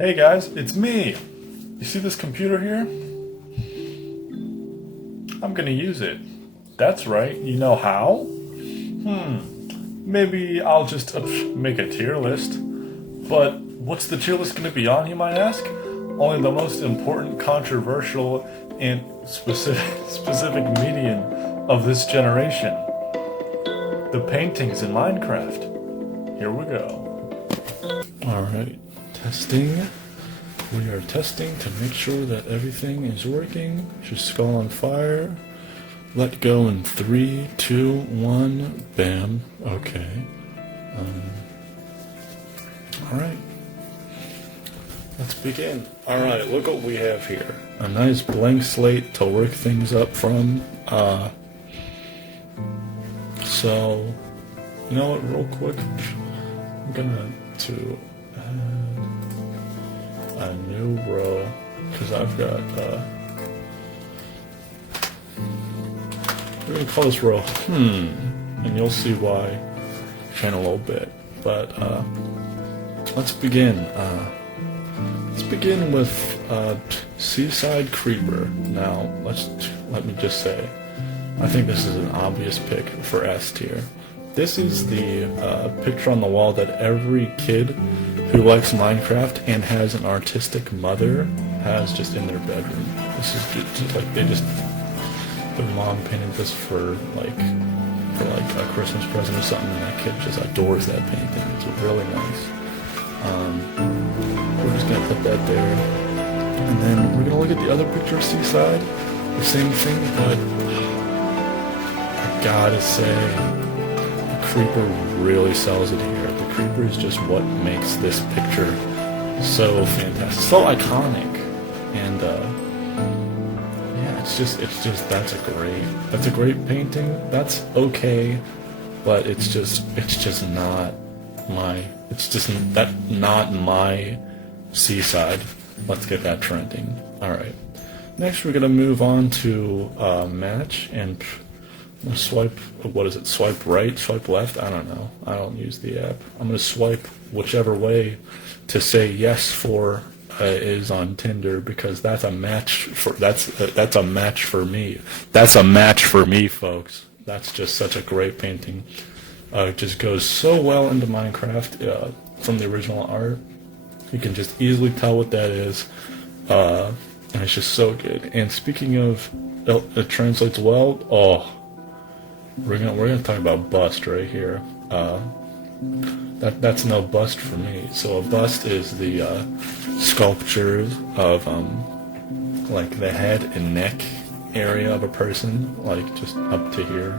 Hey guys, it's me! You see this computer here? I'm gonna use it. That's right, you know how? Maybe I'll just make a tier list. But what's the tier list gonna be on, you might ask? Only the most important, controversial, and specific medium of this generation. The paintings in Minecraft. Here we go. Alright, testing. We are testing to make sure that everything is working. Just skull on fire. Let go in 3, 2, 1. Bam. Okay. Alright. Let's begin. Alright, look what we have here. A nice blank slate to work things up from. So, you know what, real quick, I'm gonna add a new row, because I've got, we're gonna call this row, and you'll see why in a little bit, but, let's begin. Let's begin with, Seaside Creeper. Now, let me just say, I think this is an obvious pick for S tier. This is the picture on the wall that every kid who likes Minecraft and has an artistic mother has just in their bedroom. This is just like their mom painted this for like a Christmas present or something, and that kid just adores that painting. It's really nice. We're just gonna put that there, and then we're gonna look at the other picture of Seaside. The same thing, but I gotta say, the creeper really sells it here. The creeper is just what makes this picture so fantastic, so iconic, and yeah, it's just that's a great painting. That's okay, but it's just not my Seaside. Let's get that trending. All right. Next, we're gonna move on to match, and I'm gonna swipe. What is it? Swipe right, swipe left. I don't know. I don't use the app. I'm gonna swipe whichever way to say yes for is on Tinder, because that's a match for that's a match for me. That's a match for me, folks. That's just such a great painting. It just goes so well into Minecraft from the original art. You can just easily tell what that is, and it's just so good. And speaking of, it translates well. Oh, we're gonna talk about bust right here. That's no bust for me. So a bust is the sculptures of like the head and neck area of a person, like just up to here.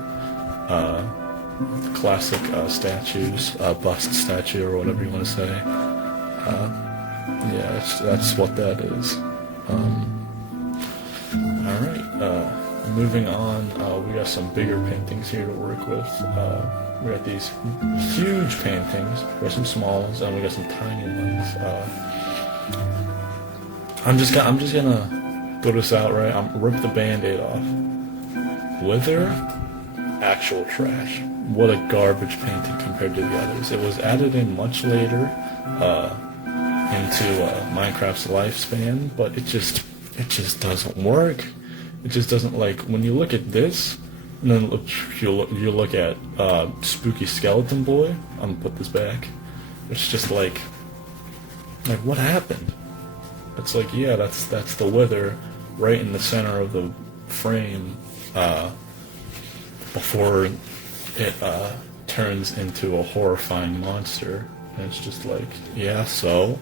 Classic statues, bust statue or whatever you want to say. Yeah, that's what that is. Alright, moving on, we got some bigger paintings here to work with. We got these huge paintings, we got some small ones, and we got some tiny ones. I'm just gonna go this out, right? Rip the band-aid off. Wither, actual trash. What a garbage painting compared to the others. It was added in much later into Minecraft's lifespan, but it just doesn't work. It just doesn't, like, when you look at this, and then you look at Spooky Skeleton Boy. I'm gonna put this back. It's just like what happened? It's like, yeah, that's the Wither right in the center of the frame before it turns into a horrifying monster. And it's just like, yeah, so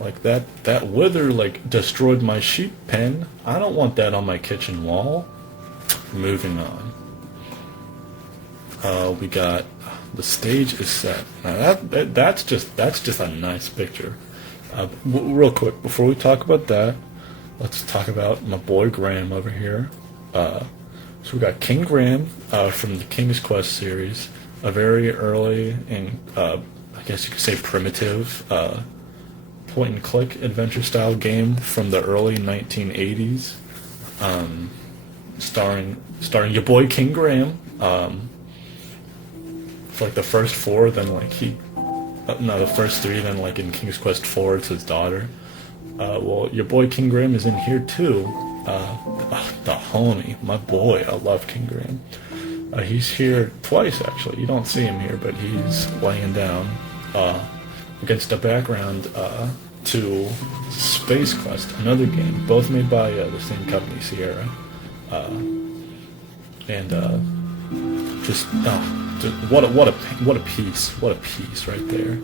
like that Wither like destroyed my sheep pen. I don't want that on my kitchen wall. Moving on. We got the stage is set. Now that's just a nice picture. Real quick, before we talk about that, let's talk about my boy Graham over here. So we got King Graham from the King's Quest series, a very early and I guess you could say primitive point-and-click adventure-style game from the early 1980s, starring your boy King Graham. For like the first 4, then like he no, the first three. Then like in King's Quest IV, it's his daughter. Well, your boy King Graham is in here too. The homie, my boy. I love King Graham. He's here twice actually. You don't see him here, but he's laying down against a background to Space Quest, another game, both made by the same company, Sierra. And just what a piece right there.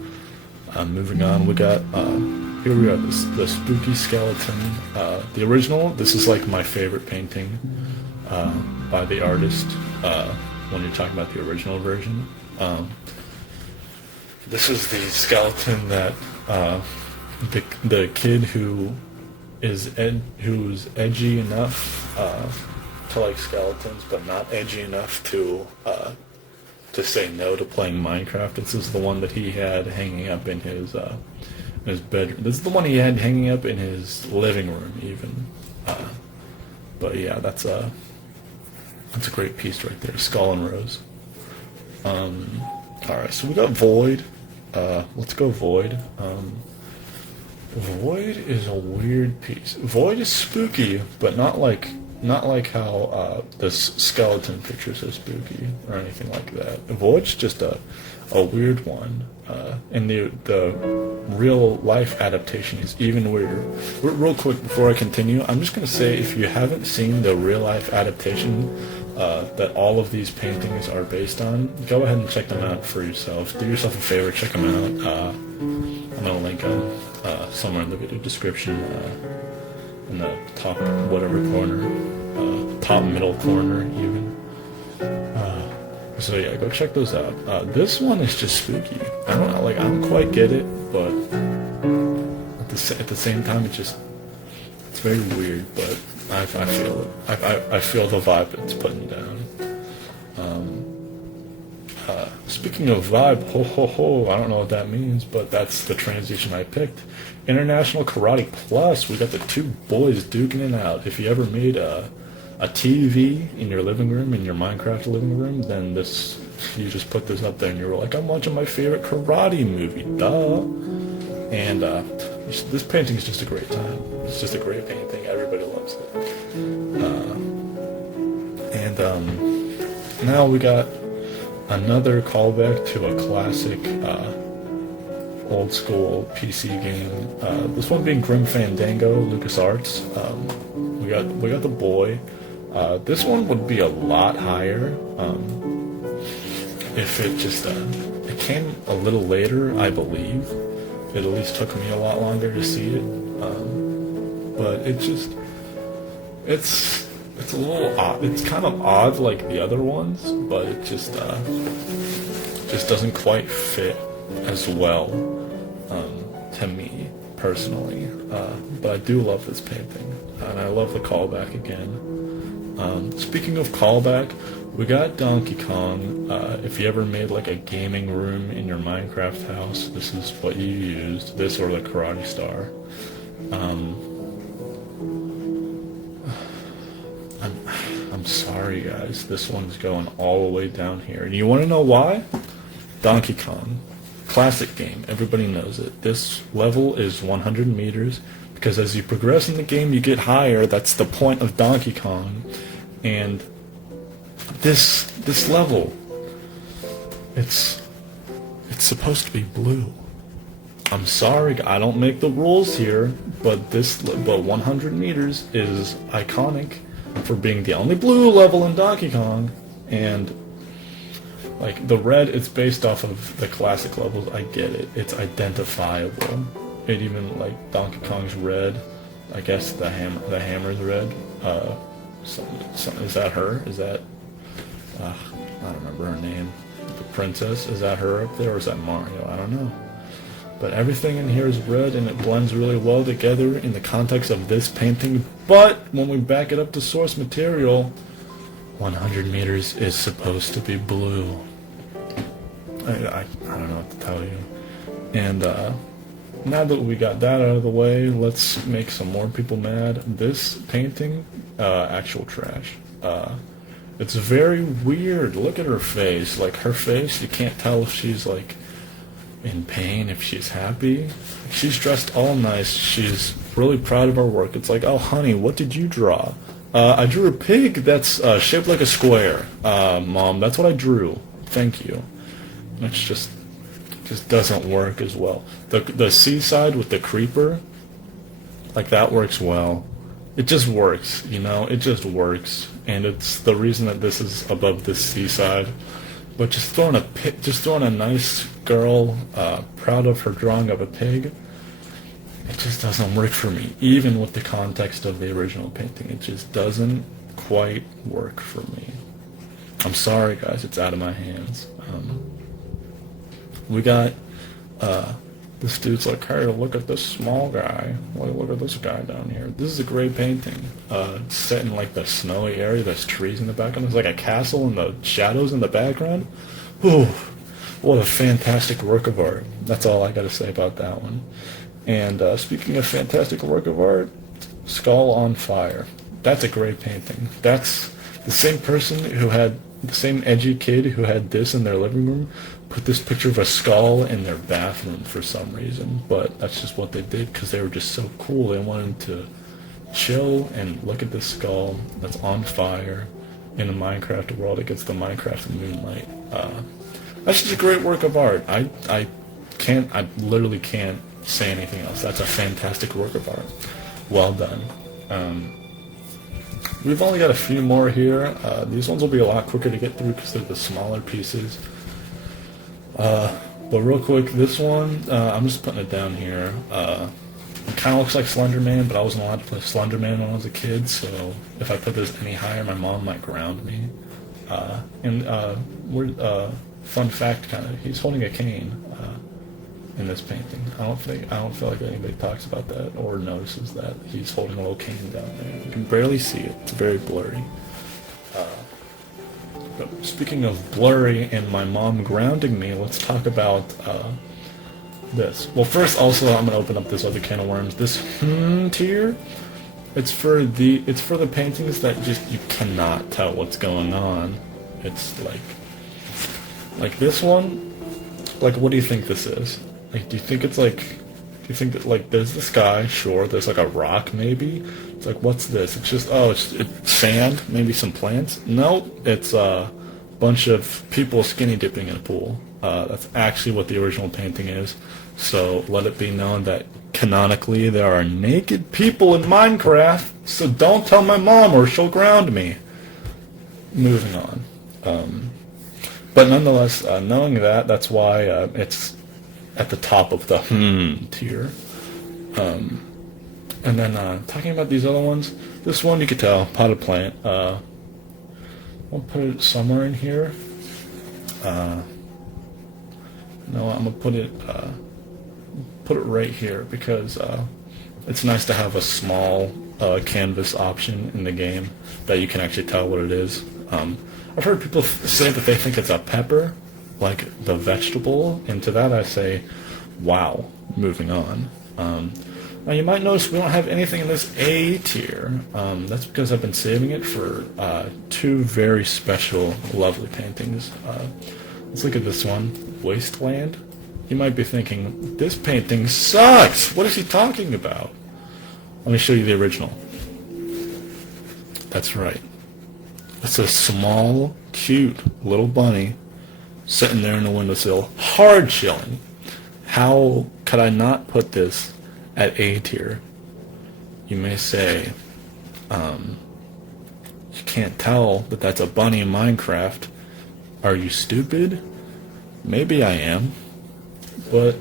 Moving on, we got here we are, the spooky skeleton. The original. This is like my favorite painting by the artist. When you're talking about the original version, this is the skeleton that the kid who's edgy enough to like skeletons, but not edgy enough to say no to playing Minecraft. This is the one that he had hanging up in his bedroom. This is the one he had hanging up in his living room, even. But yeah, that's a great piece right there. Skull and Rose. All right, so we got Void. Let's go Void. Void is a weird piece. Void is spooky, but not like how the skeleton pictures are spooky or anything like that. Void's just a weird one, and the real life adaptation is even weirder. Real quick before I continue, I'm just gonna say if you haven't seen the real life adaptation that all of these paintings are based on, go ahead and check them out for yourself. Do yourself a favor, check them out. I'm gonna link them somewhere in the video description. In the top whatever corner, top middle corner even. So yeah, go check those out. This one is just spooky. I don't quite get it, but at the same time, it's very weird. But I feel it. I feel the vibe it's putting down. Speaking of vibe, ho ho ho, I don't know what that means, but that's the transition I picked. International Karate Plus, we got the two boys duking it out. If you ever made a TV in your living room, in your Minecraft living room, then you just put this up there and you were like, I'm watching my favorite karate movie, duh. And this painting is just a great time. It's just a great painting. Everybody loves it. Now we got another callback to a classic old school PC game. This one being Grim Fandango, LucasArts. We got the boy. This one would be a lot higher if it came a little later, I believe. It at least took me a lot longer to see it, but it's a little odd. It's kind of odd like the other ones, but it just doesn't quite fit as well to me personally. But I do love this painting, and I love the callback again. Speaking of callback, we got Donkey Kong. If you ever made like a gaming room in your Minecraft house, this is what you used. This or the Karate Star. I'm sorry guys, this one's going all the way down here. And you want to know why? Donkey Kong. Classic game, everybody knows it. This level is 100 meters, because as you progress in the game you get higher. That's the point of Donkey Kong. And this level, it's supposed to be blue. I'm sorry, I don't make the rules here, but 100 meters is iconic for being the only blue level in Donkey Kong. And like the red, it's based off of the classic levels. I get it. It's identifiable. It even like Donkey Kong's red. I guess the hammer's red. Is that her? Is that I don't remember her name. The princess. Is that her up there, or is that Mario? I don't know. But everything in here is red, and it blends really well together in the context of this painting. But when we back it up to source material, 100 meters is supposed to be blue. I don't know what to tell you. And now that we got that out of the way, let's make some more people mad. This painting, actual trash. It's very weird. Look at her face. Like her face, you can't tell if she's like in pain, if she's happy. She's dressed all nice. She's really proud of her work. It's like, oh, honey, what did you draw? I drew a pig that's shaped like a square. Mom, that's what I drew. Thank you. It's just doesn't work as well. The seaside with the creeper, like that works well. It just works, you know. It just works, and it's the reason that this is above the seaside. But just throwing a nice girl, proud of her drawing of a pig, it just doesn't work for me. Even with the context of the original painting, it just doesn't quite work for me. I'm sorry, guys. It's out of my hands. We got this dude's like, hey, look at this small guy. Look at this guy down here. This is a great painting. It's set in like the snowy area. There's trees in the background. There's like a castle and the shadows in the background. Whew, what a fantastic work of art. That's all I got to say about that one. And speaking of fantastic work of art, Skull on Fire. That's a great painting. That's the same person who had, the same edgy kid who had this in their living room, put this picture of a skull in their bathroom for some reason. But that's just what they did because they were just so cool. They wanted to chill and look at this skull that's on fire in a Minecraft world against the Minecraft moonlight. That's just a great work of art. I literally can't say anything else. That's a fantastic work of art. Well done. We've only got a few more here. These ones will be a lot quicker to get through because they're the smaller pieces. But real quick, this one, I'm just putting it down here. It kind of looks like Slender Man, but I wasn't allowed to play Slender Man when I was a kid, so if I put this any higher, my mom might ground me. Fun fact, kind of, he's holding a cane in this painting. I don't feel like anybody talks about that or notices that he's holding a little cane down there. You can barely see it. It's very blurry. But speaking of blurry and my mom grounding me, let's talk about this. Well, first, also, I'm gonna open up this other can of worms. This tier, it's for the paintings that just you cannot tell what's going on. It's like this one. Like, what do you think this is? Like, do you think that, like, there's the sky, sure, there's like a rock maybe? It's like, what's this? It's just, oh, it's sand, maybe some plants? No, it's a bunch of people skinny dipping in a pool. That's actually what the original painting is. So let it be known that canonically there are naked people in Minecraft, so don't tell my mom or she'll ground me. Moving on. But nonetheless, knowing that, that's why it's at the top of the tier. And then talking about these other ones, this one you could tell, potted plant. I'll put it somewhere in here. No, I'm gonna put it right here because it's nice to have a small canvas option in the game that you can actually tell what it is. I've heard people say that they think it's a pepper, like the vegetable, and to that I say, wow. Moving on. Now you might notice we don't have anything in this A tier. That's because I've been saving it for two very special, lovely paintings. Let's look at this one, Wasteland. You might be thinking, this painting sucks! What is he talking about? Let me show you the original. That's right. It's a small, cute little bunny sitting there in the windowsill, hard chilling. How could I not put this at A tier? You may say, you can't tell that that's a bunny in Minecraft. Are you stupid? Maybe I am. But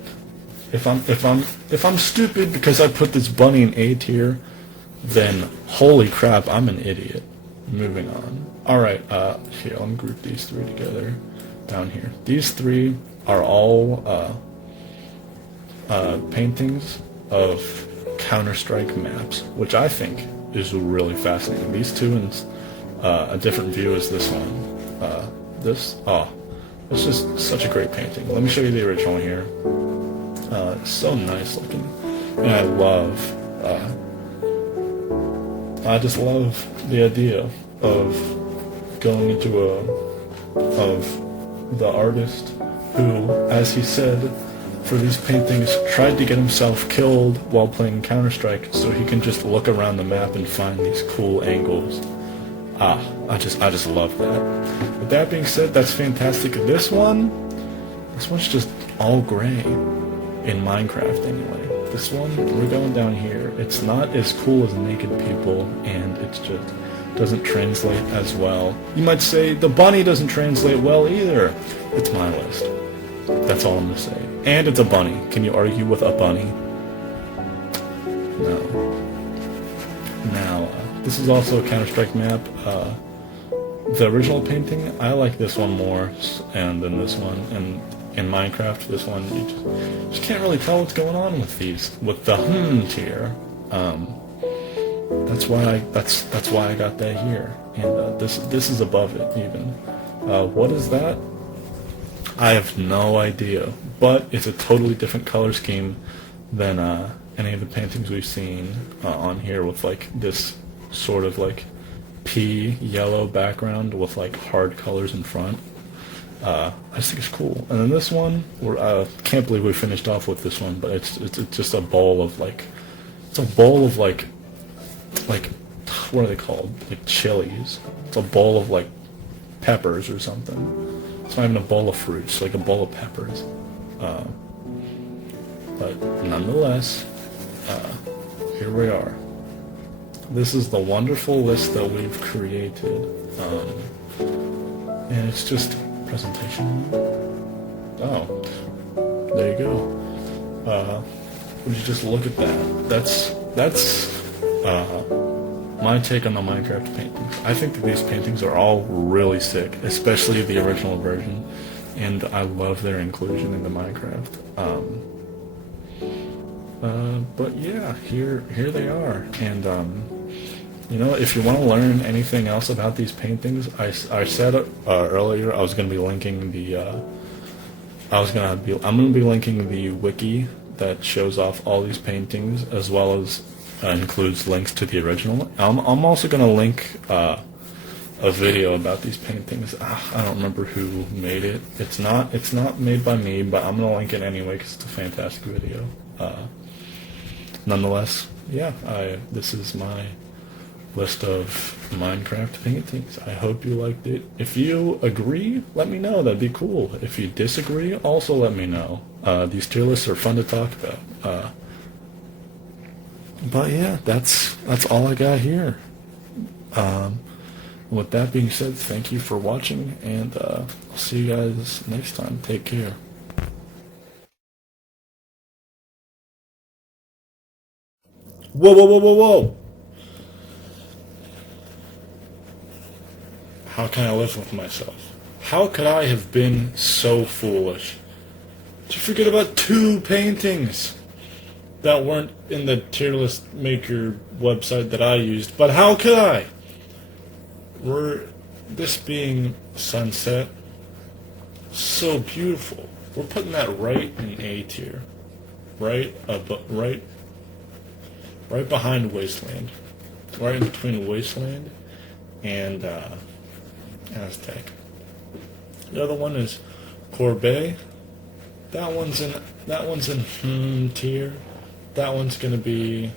if I'm stupid because I put this bunny in A tier, then holy crap, I'm an idiot. Moving on. Alright, here, let me group these three together down here. These three are all paintings of Counter-Strike maps, which I think is really fascinating. These two in a different view as this one. It's just such a great painting. Let me show you the original here. It's so nice looking, and I just love the idea of going into of the artist who, as he said, for these paintings, tried to get himself killed while playing Counter-Strike so he can just look around the map and find these cool angles. I just love that. With that being said, that's fantastic. This one's just all gray in Minecraft anyway. This one, we're going down here. It's not as cool as Naked People, and it's just doesn't translate as well. You might say the bunny doesn't translate well either. It's my list. That's all I'm gonna say. And it's a bunny. Can you argue with a bunny? No. Now, this is also a Counter-Strike map. The original painting, I like this one more, and then this one, and in Minecraft, this one, you just can't really tell what's going on with these, with the tier. That's why I got that here, and this is above it even. What is that? I have no idea, but it's a totally different color scheme than any of the paintings we've seen on here, with like this sort of like pea yellow background with like hard colors in front. I just think it's cool. And then this one, I can't believe we finished off with this one, but it's just a bowl of like, what are they called? Like chilies. It's a bowl of like peppers or something. It's not even a bowl of fruit, it's like a bowl of peppers. But nonetheless, here we are. This is the wonderful list that we've created. And it's just presentation. Oh, there you go. Would you just look at that? That's my take on the Minecraft paintings. I think that these paintings are all really sick, especially the original version, and I love their inclusion into Minecraft. But yeah, here they are, and you know, if you want to learn anything else about these paintings, I said earlier I was going to be linking the I'm going to be linking the wiki that shows off all these paintings, as well as includes links to the original. I'm also going to link a video about these paintings. I don't remember who made it. It's not made by me, but I'm going to link it anyway because it's a fantastic video. Nonetheless, yeah, this is my list of Minecraft paintings. I hope you liked it. If you agree, let me know. That'd be cool. If you disagree, also let me know. These tier lists are fun to talk about. But yeah, that's all I got here. With that being said, thank you for watching, and I'll see you guys next time. Take care. Whoa, whoa, whoa, whoa, whoa! How can I live with myself? How could I have been so foolish to forget about 2 paintings that weren't in the tier list maker website that I used? But how could I? This being sunset, so beautiful. We're putting that right in A tier, right behind Wasteland, right in between Wasteland and Aztec. The other one is Corbet. That one's in tier. That one's gonna be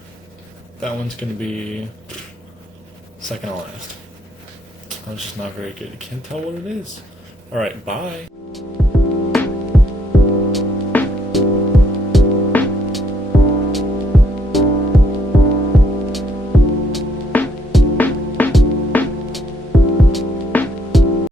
second to last. I was just not very good. You can't tell what it is. Alright, bye.